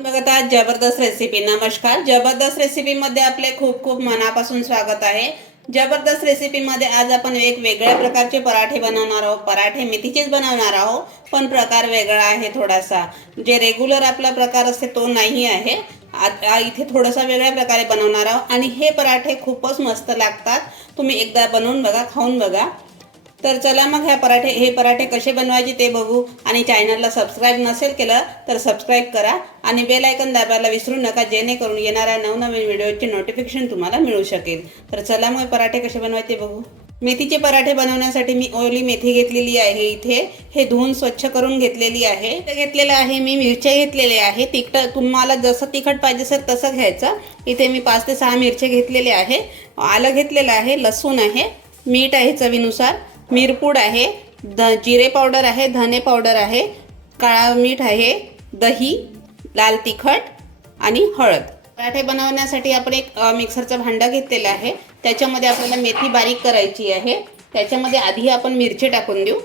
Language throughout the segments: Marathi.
बघत आहात जबरदस्त रेसिपी नमस्कार. जबरदस्त रेसिपीमध्ये आपले खूप खूप मनापासून स्वागत आहे. जबरदस्त रेसिपीमध्ये आज आपण एक वेगळ्या प्रकारचे पराठे बनवणार आहोत. पराठे मेथीचेच बनवणार आहोत पण प्रकार वेगळा आहे थोडासा. जे रेग्युलर आपला प्रकार असते तो नाही आहे. आ- आ- इथे थोडासा वेगळ्या प्रकारे बनवणार आहोत. आणि हे पराठे खूपच मस्त लागतात. तुम्ही एकदा बनवून बघा खाऊन बघा. तर चला मग ह्या पराठे हे पराठे कसे बनवायचे ते बघू. आणि चॅनलला सबस्क्राईब नसेल केलं तर सबस्क्राईब करा. आणि बेल आयकन दाबायला विसरू नका जेणेकरून येणाऱ्या नवनवीन व्हिडिओचे नोटिफिकेशन तुम्हाला मिळू शकेल. तर चला मग पराठे कसे बनवायचे बघू. मेथीचे पराठे बनवण्यासाठी मी ओली मेथी घेतलेली आहे इथे. हे धुवून स्वच्छ करून घेतलेली आहे. घेतलेलं आहे मी मिरच्या घेतलेल्या आहे. तिखट तुम्हाला जसं तिखट पाहिजे असेल तसं घ्यायचं. इथे मी पाच ते सहा मिरचे घेतलेले आहे. आलं घेतलेलं आहे लसूण आहे मीठ आहे चवीनुसार. मिरपूड आहे ध जिरे पावडर आहे धने पावडर आहे काळा मीठ आहे दही लाल तिखट आणि हळद. पराठे बनवण्यासाठी आपण एक मिक्सरचं भांडं घेतलेलं आहे. त्याच्यामध्ये आपल्याला मेथी बारीक करायची आहे. त्याच्यामध्ये आधी आपण मिरची टाकून देऊ.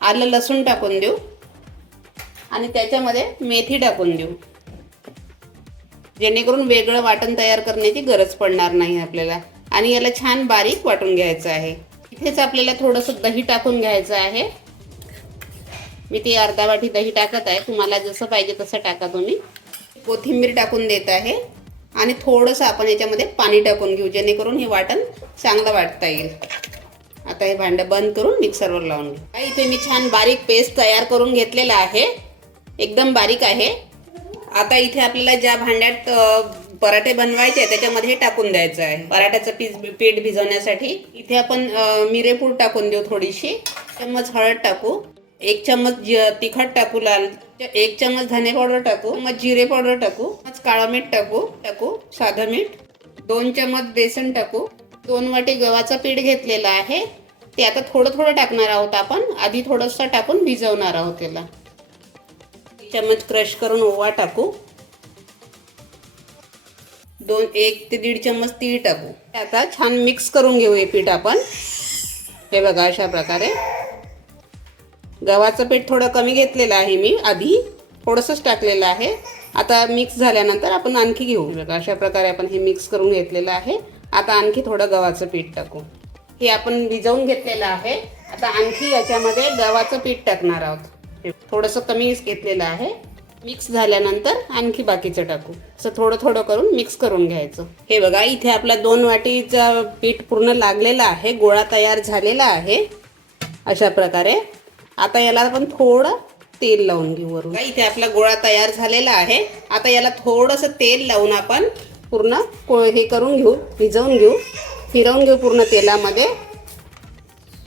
आलं लसूण टाकून देऊ. आणि त्याच्यामध्ये मेथी टाकून देऊ. जेणेकरून वेगळं वाटण तयार करण्याची गरज पडणार नाही आपल्याला. आणि याला छान बारीक वाटून घ्यायचं आहे. इथेच आपल्याला थोडंसं दही टाकून घ्यायचं आहे. मी ती अर्धा वाटी दही टाकत आहे. तुम्हाला जसं पाहिजे तसं टाका तुम्ही. कोथिंबीर टाकून देत आहे. आणि थोडंसं आपण याच्यामध्ये पाणी टाकून घेऊ जेणेकरून हे वाटण चांगलं वाटता येईल. आता हे भांडं बंद करून मिक्सरवर लावून घेऊ. इथे मी छान बारीक पेस्ट तयार करून घेतलेला आहे. एकदम बारीक आहे. आता इथे आपल्याला ज्या भांड्यात पराठे बनवायचे त्याच्यामध्ये हे टाकून द्यायचं आहे. पराठ्याचं पीठ पीठ भिजवण्यासाठी. इथे आपण मिरेपूड टाकून देऊ थोडीशी. चम्मच हळद टाकू. एक चम्मच तिखट टाकू लाल एक चम्मच धने पावडर टाकू. मग जिरे पावडर टाकू. मग काळं मीठ टाकू. टाकू साधं मीठ. दोन चम्मच बेसन टाकू. दोन वाटी गव्हाचं पीठ घेतलेलं आहे. ते आता थोडं थोडं टाकणार आहोत आपण. आधी थोडंसं टाकून भिजवणार आहोत त्याला. चम्मच क्रश करून ओवा टाकू. दोन एक ते दीड चम्मच तीळ टाकू. आता छान मिक्स करून घेऊ हे पीठ आपण. हे बघा अशा प्रकारे. गव्हाचं पीठ थोडं कमी घेतलेलं आहे मी आधी. थोडंसंच टाकलेलं आहे. आता मिक्स झाल्यानंतर आपण आणखी घेऊ. बघा अशा प्रकारे आपण हे मिक्स करून घेतलेलं आहे. आता आणखी थोडं गव्हाचं पीठ टाकू. हे आपण भिजवून घेतलेलं आहे. आता आणखी याच्यामध्ये गव्हाचं पीठ टाकणार आहोत. हे थोडंसं कमीच घेतलेलं आहे. मिक्स झाल्यानंतर आणखी बाकीचं टाकू. असं थोडं थोडं करून मिक्स करून घ्यायचं. हे बघा इथे आपला दोन वाटीचं पीठ पूर्ण लागलेलं आहे गोळा तयार झालेला आहे. अशा प्रकारे. आता याला आपण थोडं तेल लावून घेऊ वरून. इथे आपला गोळा तयार झालेला आहे. आता याला थोडंसं तेल लावून आपण पूर्ण को हे करून घेऊ भिजवून घेऊ. फिरवून घेऊ पूर्ण तेलामध्ये.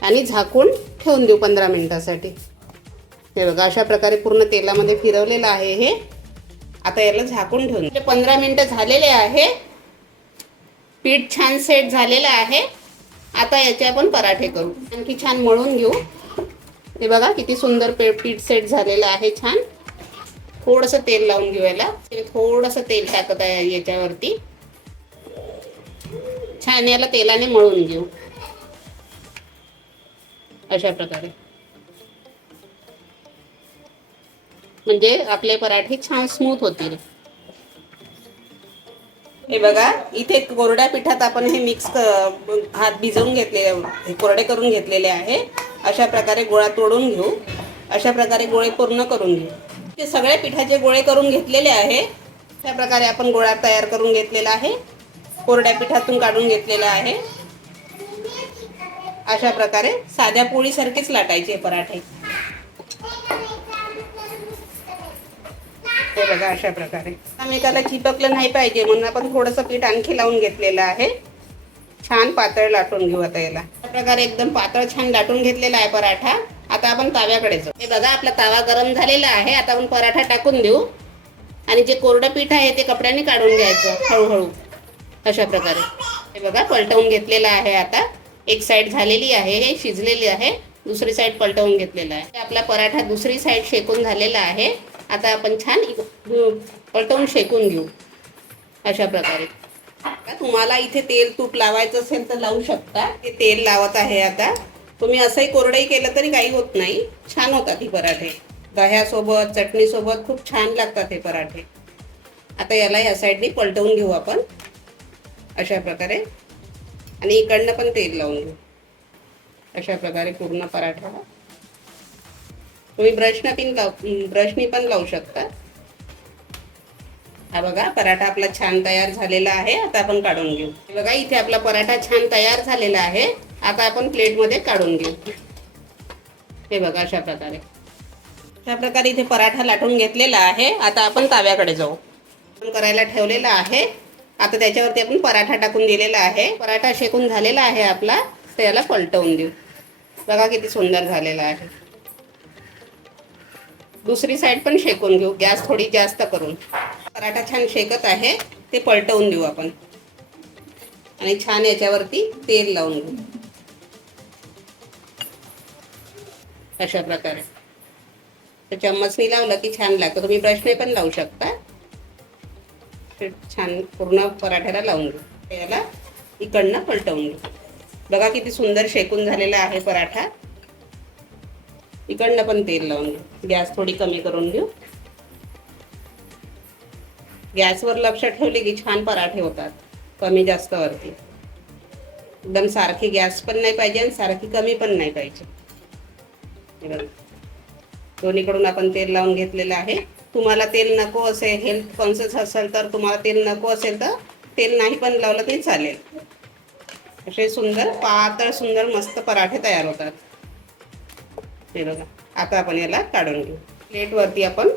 आणि झाकून ठेवून देऊ पंधरा मिनटासाठी. हे बघा अशा प्रकारे पूर्ण तेलामध्ये फिरवलेलं आहे हे. आता याला झाकून ठेवून. म्हणजे पंधरा मिनटं झालेले आहे. पीठ छान सेट झालेलं आहे. आता याचे आपण पराठे करू. आणखी छान मळून घेऊ. हे बघा किती सुंदर पे पीठ सेट झालेलं आहे छान. थोडंसं तेल लावून घेऊ याला. थोडंसं तेल टाकत आहे याच्यावरती. छान याला तेलाने मळून घेऊ. अशा प्रकारे. म्हणजे आपले पराठे छान स्मूथ होतील. हे बघा इथे कोरड्या पिठात आपण हे मिक्स हात भिजवून घेतलेले कोरडे करून घेतलेले आहे. अशा प्रकारे गोळा तोडून घेऊ. अशा प्रकारे गोळे पूर्ण करून घेऊ. ते सगळ्या पिठाचे गोळे करून घेतलेले आहे. त्या प्रकारे आपण गोळा तयार करून घेतलेला आहे. कोरड्या पिठातून काढून घेतलेला आहे. अशा प्रकारे साध्या पोळीसारखेच लाटायचे पराठे. हे बघा अशा प्रकारे. एकाला चिपकलं नाही पाहिजे म्हणून आपण थोडंसं पीठ आणखी लावून घेतलेलं आहे. छान पातळ लाटून घेऊ आता याला. अशा प्रकारे एकदम पातळ छान लाटून घेतलेला आहे पराठा. आता आपण ताव्याकडे जाऊ. हे बघा आपला तावा गरम झालेला आहे. आता आपण पराठा टाकून देऊ. आणि जे कोरडं पीठ आहे ते कपड्याने काढून घ्यायचं हळूहळू. अशा प्रकारे. हे बघा पलटवून घेतलेलं आहे आता. एक साईड झालेली आहे हे शिजलेली आहे. दुसरी साईड पलटवून घेतलेलं आहे. आपला पराठा दुसरी साईड शेकून झालेला आहे. आता आपण छान इक- पलटवून शेकून घेऊ. अशा प्रकारे. तुम्हाला इथे तेल तूप लावायचं असेल तर लावू शकता. ते तेल लावत आहे आता. तुम्ही असंही कोरडंही केलं तरी काही होत नाही. छान होतात ही पराठे. दह्यासोबत चटणीसोबत खूप छान लागतात हे पराठे. आता याला या साईडने पलटवून घेऊ आपण. अशा प्रकारे. आणि इकडनं पण तेल लावून घेऊ. अशा प्रकारे पूर्ण पराठा. तुम्ही ब्रशनं पिन लावू ब्रशनी पण लावू शकता. हा बघा पराठा आपला छान तयार झालेला आहे आता आपण काढून घेऊ. बघा इथे आपला पराठा छान तयार झालेला आहे आता आपण प्लेटमध्ये काढून घेऊ. हे बघा अशा प्रकारे. अशा प्रकारे इथे पराठा लाटून घेतलेला आहे आता आपण ताव्याकडे जाऊ. आपण करायला ठेवलेला आहे आता त्याच्यावरती आपण पराठा टाकून दिलेला आहे. पराठा शेकून झालेला आहे आपला तर याला पलटवून देऊ. बघा किती सुंदर झालेला आहे. दुसरी साईड पण शेकून घेऊ. गॅस थोडी जास्त करून. पराठा छान शेकत आहे. ते पलटवून देऊ आपण. आणि छान याच्यावरती तेल लावून घेऊ. अशा प्रकारे. तर चम्मचनी लावलं की छान लागतं. तुम्ही ब्रशने पण लावू शकता. ते छान पूर्ण पराठ्याला लावून घेऊ. याला इकडनं पलटवून घेऊ. बघा किती सुंदर शेकून झालेला आहे पराठा. इकडनं पण तेल लावून घेऊ गॅस थोडी कमी करून घेऊ. गॅसवर लक्ष ठेवले की छान पराठे होतात. कमी जास्त वरती. एकदम सारखी गॅस पण नाही पाहिजे आणि सारखी कमी पण नाही पाहिजे. दोन्हीकडून आपण तेल लावून घेतलेलं आहे. तुम्हाला तेल नको असेल हेल्थ कॉन्शियस असेल तर तुम्हाला तेल नको असेल तर तेल नाही पण लावलं तरी चालेल. असे सुंदर पातळ सुंदर मस्त पराठे तयार होतात. हे बघा. आता आपण याला काढून घेऊ. प्लेटवरती आपण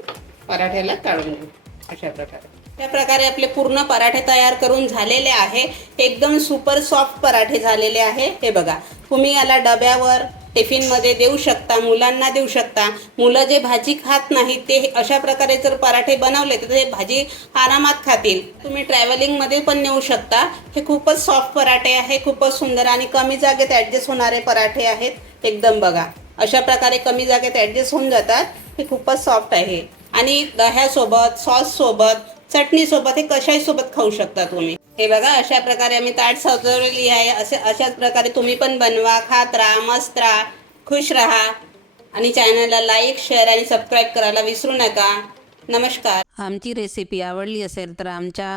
पराठ्याला काढून घेऊ अशा प्रकारे. त्या प्रकारे आपले पूर्ण पराठे तयार करून झालेले आहे. एकदम सुपर सॉफ्ट पराठे झालेले आहे. हे बघा तुम्ही याला डब्यावर टिफिनमध्ये देऊ शकता मुलांना देऊ शकता. मुलं जे भाजी खात नाहीत ते अशा प्रकारे जर पराठे बनवले तर ते भाजी आरामात खातील. तुम्ही ट्रॅव्हलिंगमध्ये पण नेऊ शकता. हे खूपच सॉफ्ट पराठे आहे खूपच सुंदर आणि कमी जागेत ॲडजस्ट होणारे पराठे आहेत. एकदम बघा. अशा प्रकारे कमी जागेत ॲडजस्ट होऊन जातात. हे खूपच सॉफ्ट आहे. आणि दह्यासोबत सॉससोबत चटणीसोबत हे कशाही सोबत खाऊ शकता तुम्ही. हे बघा अशा प्रकारे आम्ही ताट सजवलेली आहे. असे अशाच प्रकारे तुम्ही पण बनवा. खात राहा मस्त राहा खुश राहा. आणि चॅनलला लाईक शेअर आणि सबस्क्राईब करायला विसरू नका. नमस्कार. आमची रेसिपी आवडली असेल तर आमच्या